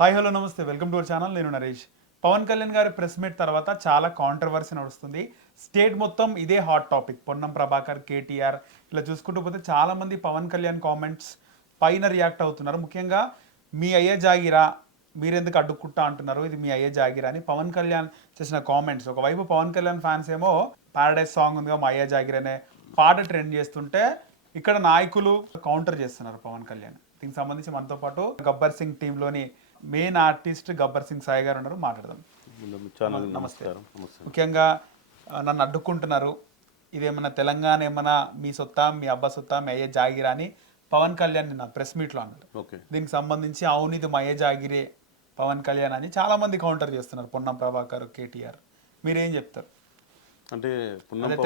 Hi hello నమస్తే welcome to our channel. నేను నరేష్. పవన్ కళ్యాణ్ గారి ప్రెస్ మీట్ తర్వాత చాలా కాంట్రవర్సీ నడుస్తుంది. స్టేట్ మొత్తం ఇదే హాట్ టాపిక్. పొన్నం ప్రభాకర్, కేటీఆర్ ఇలా చూసుకుంటూ పోతే చాలా మంది పవన్ కళ్యాణ్ కామెంట్స్ పైన రియాక్ట్ అవుతున్నారు. ముఖ్యంగా మీ అయ్యే జాగిరా, మీరెందుకు అడ్డుకుంటా అంటున్నారు, ఇది మీ అయ్యే జాగిరా అని పవన్ కళ్యాణ్ చేసిన కామెంట్స్. ఒకవైపు పవన్ కళ్యాణ్ ఫ్యాన్స్ ఏమో పారడైజ్ సాంగ్ ఉందిగా మా అయ్యే జాగిరా అనే పాట ట్రెండ్ చేస్తుంటే, ఇక్కడ నాయకులు కౌంటర్ చేస్తున్నారు పవన్ కళ్యాణ్. దీనికి సంబంధించి మనతో పాటు గబ్బర్ సింగ్ టీంలోని మెయిన్ ఆర్టిస్ట్ గబ్బర్ సింగ్ సాయి గారు ఉన్నారు. మాట్లాడదాం. నమస్తే. ముఖ్యంగా నన్ను అడ్డుకుంటున్నారు, ఇదేమన్నా తెలంగాణ ఏమన్నా మీ సొత్తా, మీ అబ్బా సొత్తా, మీ అయ్యే జాగిరా అని పవన్ కళ్యాణ్ నిన్న ప్రెస్ మీట్లో అన్నారు. దీనికి సంబంధించి అవును ఇది మా అయ్యే జాగిరే పవన్ కళ్యాణ్ అని చాలా మంది కౌంటర్ చేస్తున్నారు. పొన్నం ప్రభాకర్, కేటీఆర్, మీరేం చెప్తారు? అంటే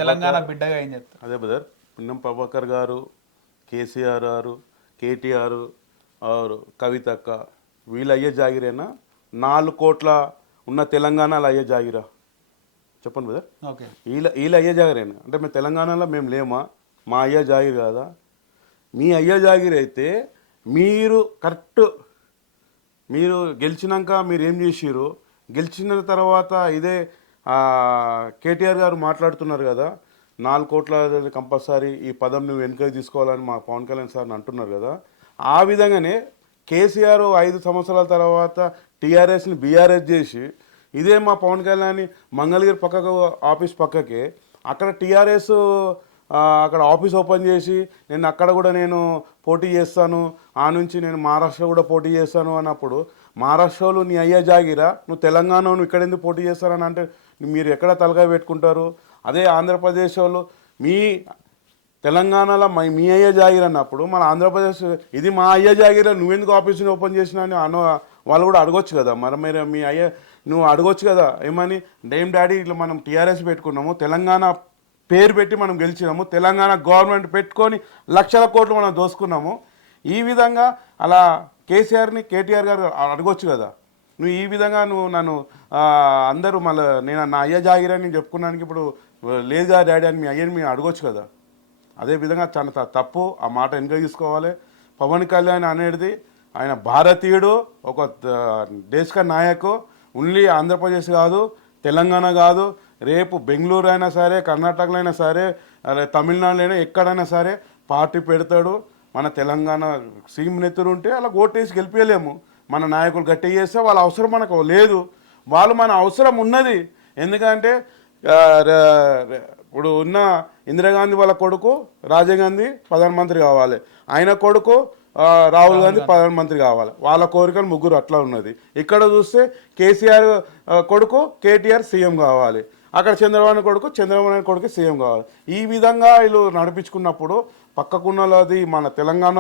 తెలంగాణ బిడ్డగా ఏం చెప్తారు? అదే బ్రదర్, పొన్నం ప్రభాకర్ గారు, కేసీఆర్ గారు, కేటీఆర్, కవితక్క వీళ్ళు అయ్యే జాగిరేనా? 4 కోట్ల ఉన్న తెలంగాణలో అయ్యే జాగిరా? చెప్పండి బ్రదర్. ఓకే, వీళ్ళు అయ్యే జాగిరేనా? అంటే మేము తెలంగాణలో మేము లేమా? మా అయ్యే జాగిరి కాదా? మీ అయ్యే జాగిరి అయితే మీరు కరెక్ట్, మీరు గెలిచినాక మీరు ఏం చేసిరు, గెలిచిన తర్వాత ఇదే కేటీఆర్ గారు మాట్లాడుతున్నారు కదా, 4 కోట్ల కంపల్సరీ ఈ పదం నువ్వు వెనుకకి తీసుకోవాలని మా పవన్ కళ్యాణ్ సార్ని అంటున్నారు కదా. ఆ విధంగానే కేసీఆర్ 5 సంవత్సరాల తర్వాత టీఆర్ఎస్ని బీఆర్ఎస్ చేసి, ఇదే మా పవన్ కళ్యాణ్ మంగళగిరి పక్కకు ఆఫీస్ పక్కకే అక్కడ టీఆర్ఎస్ అక్కడ ఆఫీస్ ఓపెన్ చేసి నేను అక్కడ కూడా నేను పోటీ చేస్తాను, ఆ నుంచి నేను మహారాష్ట్ర కూడా పోటీ చేస్తాను అన్నప్పుడు, మహారాష్ట్రలో నీ అయ్యే జాగిరా, నువ్వు తెలంగాణ నువ్వు ఇక్కడ ఎందుకు పోటీ చేస్తారని అంటే మీరు ఎక్కడ తలకాయ పెట్టుకుంటారు? అదే ఆంధ్రప్రదేశ్ వాళ్ళు మీ తెలంగాణలో మీ అయ్యే జాగిరి అన్నప్పుడు మన ఆంధ్రప్రదేశ్ ఇది మా అయ్యే జాగిరా, నువ్వెందుకు ఆఫీస్ని ఓపెన్ చేసినా అని వాళ్ళు కూడా అడగొచ్చు కదా. మరి మీరు మీ అయ్యే నువ్వు అడగొచ్చు కదా, ఏమని డేమ్ డాడీ ఇట్లా మనం టీఆర్ఎస్ పెట్టుకున్నాము, తెలంగాణ పేరు పెట్టి మనం గెలిచినాము, తెలంగాణ గవర్నమెంట్ పెట్టుకొని లక్షల కోట్లు మనం దోసుకున్నాము, ఈ విధంగా అలా కేసీఆర్ని కేటీఆర్ గారు అడగొచ్చు కదా. నువ్వు ఈ విధంగా నువ్వు నన్ను అందరూ మళ్ళీ నేను నా అయ్య జాగిరని చెప్పుకున్నానికి ఇప్పుడు లేదుగా డాడీ అని మీ అయ్యని మీరు అడగొచ్చు కదా. అదేవిధంగా చాలా తప్పు, ఆ మాట వెనుక తీసుకోవాలి. పవన్ కళ్యాణ్ అనేది ఆయన భారతీయుడు, ఒక దేశ నాయకు. ఓన్లీ ఆంధ్రప్రదేశ్ కాదు, తెలంగాణ కాదు, రేపు బెంగళూరు అయినా సరే, కర్ణాటకలో అయినా సరే, తమిళనాడులో అయినా ఎక్కడైనా సరే పార్టీ పెడతాడు. మన తెలంగాణ సీఎం నెత్తురు ఉంటే అలా ఓటేసి గెలిపించలేము. మన నాయకులు గట్టి చేస్తే వాళ్ళ అవసరం మనకు లేదు, వాళ్ళు మన అవసరం ఉన్నది. ఎందుకంటే ఇప్పుడు ఉన్న ఇందిరాగాంధీ వాళ్ళ కొడుకు రాజీవ్ గాంధీ ప్రధానమంత్రి కావాలి, ఆయన కొడుకు రాహుల్ గాంధీ ప్రధానమంత్రి కావాలి. వాళ్ళ కోరికలు ముగ్గురు అట్లా ఉన్నది. ఇక్కడ చూస్తే కేసీఆర్ కొడుకు కేటీఆర్ సీఎం కావాలి, అక్కడ చంద్రబాబు కొడుకు సీఎం కావాలి. ఈ విధంగా వీళ్ళు నడిపించుకున్నప్పుడు పక్కకున్నది మన తెలంగాణ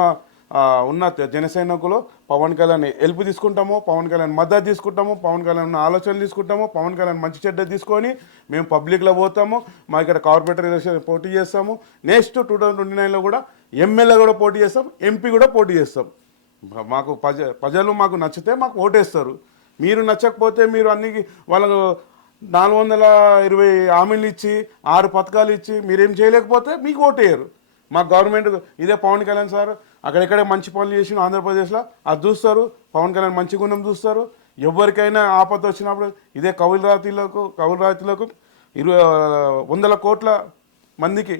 ఉన్న జనసైనికులు పవన్ కళ్యాణ్ హెల్ప్ తీసుకుంటాము, పవన్ కళ్యాణ్ మద్దతు తీసుకుంటాము, పవన్ కళ్యాణ్ ఉన్న ఆలోచనలు తీసుకుంటాము, పవన్ కళ్యాణ్ మంచి చెడ్డ తీసుకొని మేము పబ్లిక్లో పోతాము. మా ఇక్కడ కార్పొరేటర్ ఎలక్షన్ పోటీ చేస్తాము. నెక్స్ట్ 2029లో కూడా ఎమ్మెల్యే కూడా పోటీ చేస్తాం, ఎంపీ కూడా పోటీ చేస్తాం. మాకు ప్రజలు మాకు నచ్చితే మాకు ఓటేస్తారు. మీరు నచ్చకపోతే మీరు అన్ని వాళ్ళకు 420 హామీలు ఇచ్చి 6 పథకాలు ఇచ్చి మీరేం చేయలేకపోతే మీకు ఓటేయరు. మా గవర్నమెంట్ ఇదే పవన్ కళ్యాణ్ సార్ అక్కడెక్కడే మంచి పనులు చేసిన ఆంధ్రప్రదేశ్లో అది చూస్తారు. పవన్ కళ్యాణ్ మంచి గుణం చూస్తారు. ఎవరికైనా ఆపద వచ్చినప్పుడు ఇదే కౌలు రాయితీలకు 100 కోట్ల మందికి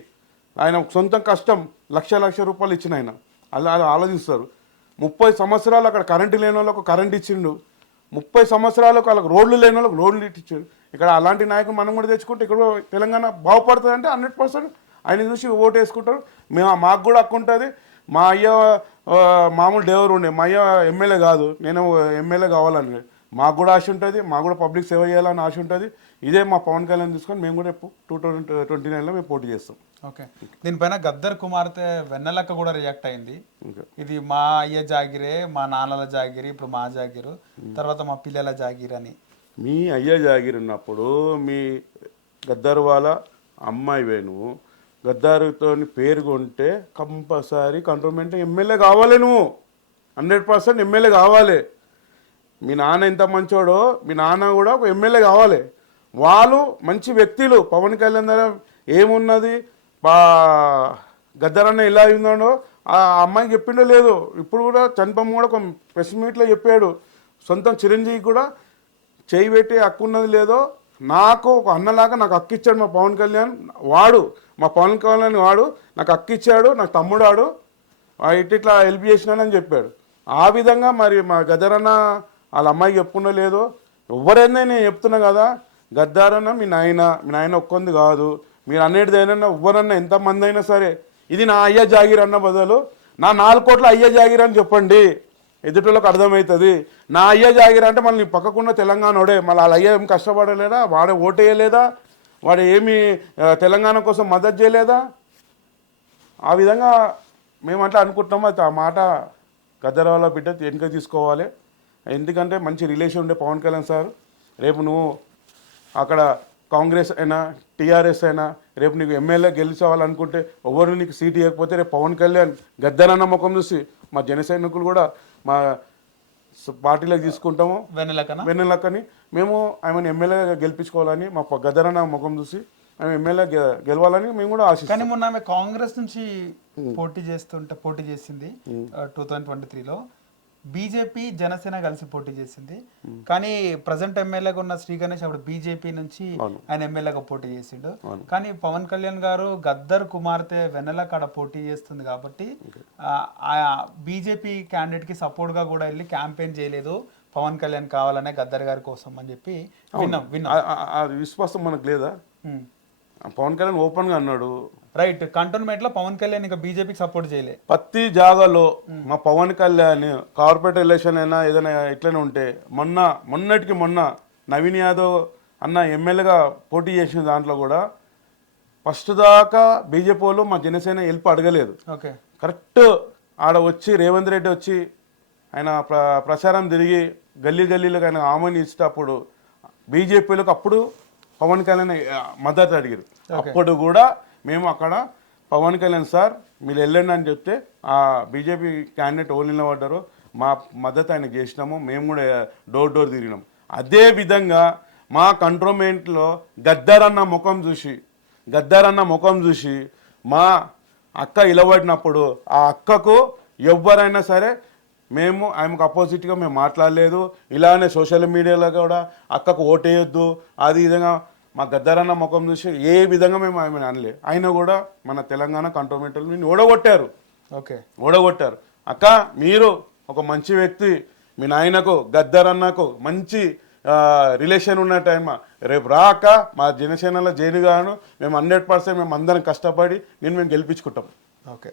ఆయన సొంత కష్టం లక్ష రూపాయలు ఇచ్చిన ఆయన అలా ఆలోచిస్తారు. 30 సంవత్సరాలు అక్కడ కరెంటు లేని వాళ్ళకు కరెంట్ ఇచ్చిండు, 30 సంవత్సరాలకు వాళ్ళకి రోడ్లు లేని వాళ్ళకి రోడ్లు ఇచ్చాడు. ఇక్కడ అలాంటి నాయకులు మనం కూడా తెచ్చుకుంటే ఇక్కడ తెలంగాణ బాగుపడుతుంది అంటే 100% ఆయన చూసి ఓటు వేసుకుంటారు. మాకు కూడా హక్కు ఉంటుంది. మా అయ్య మామూలు డ్రైవర్ ఉండే, మా అయ్య ఎమ్మెల్యే కాదు, నేను ఎమ్మెల్యే కావాలని మాకు కూడా ఆశ ఉంటుంది, మాకు కూడా పబ్లిక్ సేవ చేయాలని ఆశ ఉంటుంది. ఇదే మా పవన్ కళ్యాణ్ తీసుకొని మేము కూడా 2029లో మేము పోటీ చేస్తాం. ఓకే, దీనిపైన గద్దర్ కుమార్తె వెన్నెలక్క కూడా రియాక్ట్ అయింది. ఇది మా అయ్య జాగిరే, మా నాన్నల జాగిరి, ఇప్పుడు మా జాగిరు, తర్వాత మా పిల్లల జాగిరి అని. మీ అయ్య జాగిరి ఉన్నప్పుడు మీ గద్దర్ వాళ్ళ అమ్మాయి వేణు గద్దారుతో పేరు కొంటే కంపల్సరీ కంట్రోల్మెంట్ ఎమ్మెల్యే కావాలి, నువ్వు 100% ఎమ్మెల్యే కావాలి. మీ నాన్న ఎంత మంచోడో మీ నాన్న కూడా ఒక ఎమ్మెల్యే కావాలి. వాళ్ళు మంచి వ్యక్తులు. పవన్ కళ్యాణ్ దగ్గర ఏమున్నది, గద్దరన్న ఎలా ఉందో ఆ అమ్మాయికి చెప్పిండో లేదు. ఇప్పుడు కూడా చనిపమ్మ కూడా ఒక ప్రెస్ మీట్లో చెప్పాడు, సొంతం చిరంజీవి కూడా చేయి పెట్టి హక్కు ఉన్నది లేదో నాకు ఒక అన్నలాగా నాకు హక్కు ఇచ్చాడు మా పవన్ కళ్యాణ్. మా పవన్ కళ్యాణ్ వాడు నాకు హక్కు ఇచ్చాడు, నాకు తమ్ముడు వాడు ఇట్లా హెల్ప్ చేసినానని చెప్పాడు. ఆ విధంగా మరి మా గద్దరన్న వాళ్ళ అమ్మాయికి చెప్పుకున్నా లేదో ఎవరైనా నేను చెప్తున్నా కదా, గద్దారన్న మీ నాయన ఒక్కొంది కాదు, మీరు అన్నిటిదైనా ఎవరన్నా ఎంతమంది అయినా సరే ఇది నా అయ్య జాగీర్ అన్న బదులు నా 4 కోట్ల అయ్య జాగీర్ అని చెప్పండి, ఎదుటిలోకి అర్థమవుతుంది. నా అయ్య జాగీర్ అంటే మళ్ళీ పక్కకున్న తెలంగాణోడే, మళ్ళీ వాళ్ళ అయ్య ఏం కష్టపడలేదా, వాడే ఓటేయలేదా, వాడు ఏమి తెలంగాణ కోసం మద్దతు చేయలేదా? ఆ విధంగా మేమంటే అనుకుంటున్నాము. అయితే ఆ మాట గద్దరవాళ్ళ బిడ్డ వెనుక తీసుకోవాలి. ఎందుకంటే మంచి రిలేషన్ ఉండే పవన్ కళ్యాణ్ సార్. రేపు నువ్వు అక్కడ కాంగ్రెస్ అయినా టీఆర్ఎస్ అయినా రేపు నీకు ఎమ్మెల్యే గెలిచావాలనుకుంటే ఎవరు నీకు సీట్ ఇవ్వకపోతే రేపు పవన్ కళ్యాణ్ గద్దరన్న ముఖం చూసి మా జన సైనికులు కూడా మా పార్టీలోకి తీసుకుంటాము. వెన్నెలక్కని మేము ఆమెను ఎమ్మెల్యేగా గెలిపించుకోవాలని మా గద్దరన్న ముఖం చూసి ఆమె ఎమ్మెల్యే గెలవాలని మేము కూడా ఆశిస్తాం. కానీ మొన్న ఆమె కాంగ్రెస్ నుంచి పోటీ చేసింది 2023లో. బీజేపీ జనసేన కలిసి పోటీ చేసింది. కానీ ప్రజెంట్ ఎమ్మెల్యేగా ఉన్న శ్రీ గణేష్ అప్పుడు బీజేపీ నుంచి ఆయన ఎమ్మెల్యేగా పోటీ చేసిండు. కానీ పవన్ కళ్యాణ్ గారు గద్దర్ కుమార్తె వెన్నెల కాడ పోటీ చేస్తుంది కాబట్టి బీజేపీ క్యాండిడేట్ కి సపోర్ట్ గా కూడా వెళ్ళి క్యాంపెయిన్ చేయలేదు, పవన్ కళ్యాణ్ కావాలనే గద్దర్ గారి కోసం అని చెప్పి విన్నాం. ఆ విశ్వాసం మనకు లేదా? పవన్ కళ్యాణ్ ఓపెన్ గా అన్నాడు. రైట్, కంటోన్మెంట్ లో పవన్ కళ్యాణ్ ఇంకా బీజేపీకి సపోర్ట్ చేయలే. ప్రతి జాగాలో మా పవన్ కళ్యాణ్ కార్పొరేట్ ఎలక్షన్ అయినా ఏదైనా ఇట్లనే ఉంటే మొన్నటికి మొన్న నవీన్ యాదవ్ అన్న ఎమ్మెల్యేగా పోటీ చేసిన దాంట్లో కూడా ఫస్ట్ దాకా బీజేపీ వాళ్ళు మా జనసేన హెల్ప్ అడగలేదు. కరెక్ట్ ఆడ వచ్చి రేవంత్ రెడ్డి వచ్చి ఆయన ప్రచారం తిరిగి గల్లీలకు ఆయన ఆహ్వానించేటప్పుడు బీజేపీలకు అప్పుడు పవన్ కళ్యాణ్ మద్దతు అడిగారు. అప్పుడు కూడా మేము అక్కడ పవన్ కళ్యాణ్ సార్ మీరు వెళ్ళండి అని చెప్తే ఆ బీజేపీ క్యాండిడేట్ ఓళ్ళు నిలబడ్డారు, మా మద్దతు ఆయనకు చేసినాము, మేము కూడా డోర్ తిరిగినాం. అదే విధంగా మా కంట్రోన్మెంట్లో గద్దరన్న ముఖం చూసి మా అక్క ఇలబడినప్పుడు ఆ అక్కకు ఎవరైనా సరే మేము ఆమెకు అపోజిట్గా మేము మాట్లాడలేదు. ఇలానే సోషల్ మీడియాలో కూడా అక్కకు ఓటేయొద్దు అది విధంగా మా గద్దరన్న ముఖం చూసి ఏ విధంగా మేము ఆమె అనలేదు. అయినా కూడా మన తెలంగాణ కంటోన్మెంట్ ఓడగొట్టారు. అక్క మీరు ఒక మంచి వ్యక్తి, మీ నాయనకు గద్దరన్నకు మంచి రిలేషన్ ఉన్న టైం రేపు రాక మా జనసేనలో జైలుగాను మేము 100% మేము అందరం కష్టపడి మేము గెలిపించుకుంటాం. ఓకే,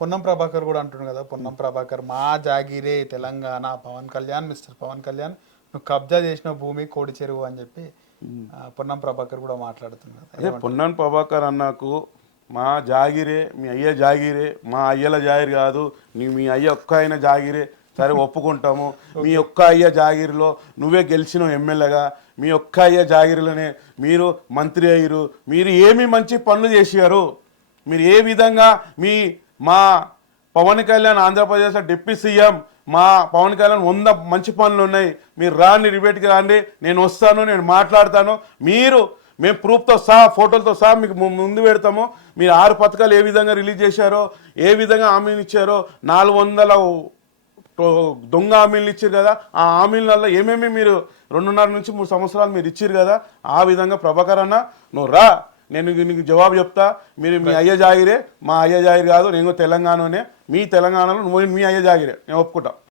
పొన్నం ప్రభాకర్ కూడా అంటున్నాడు కదా, పొన్నం ప్రభాకర్ మా జాగిరే తెలంగాణ, మిస్టర్ పవన్ కళ్యాణ్ నువ్వు కబ్జా చేసిన భూమి కోడి చెరువు అని చెప్పి పొన్నం ప్రభాకర్ కూడా మాట్లాడుతున్నారు. అదే పొన్నం ప్రభాకర్ అన్నకు మా జాగిరే, మీ అయ్య జాగిరే, మా అయ్యల జాగిరి కాదు, మీ అయ్య ఒక్క ఆయన జాగిరే, సరే ఒప్పుకుంటాము. మీ ఒక్క అయ్య జాగిరిలో నువ్వే గెలిచినావు ఎమ్మెల్యేగా, మీ ఒక్క అయ్య జాగిరిలోనే మీరు మంత్రి అయ్యారు, మీరు ఏమి మంచి పనులు చేశారు, మీరు ఏ విధంగా మా పవన్ కళ్యాణ్ ఆంధ్రప్రదేశ్లో డిప్యూటీ సీఎం మా పవన్ కళ్యాణ్ 100 మంచి పనులు ఉన్నాయి, మీరు రాండి డిబేట్కి రండి, నేను వస్తాను, నేను మాట్లాడతాను, మేము ప్రూఫ్తో సహా ఫోటోలతో సహా మీకు ముందు పెడతాము. మీరు 6 పథకాలు ఏ విధంగా రిలీజ్ చేశారో, ఏ విధంగా హామీలు ఇచ్చారో, 400 దొంగ హామీలు ఇచ్చారు కదా, ఆ హామీలలో ఏమేమి మీరు 2.5 నుంచి 3 సంవత్సరాలు మీరు ఇచ్చారు కదా, ఆ విధంగా ప్రభాకర్ అన్న నువ్వు రా, నేను నీకు జవాబు చెప్తా. మీరు మీ అయ్య జాగిరే, మా అయ్య జాగిరి కాదు, నేను తెలంగాణనే, మీ తెలంగాణలో నువ్వు మీ అయ్య జాగిరే, నేను ఒప్పుకుంటా.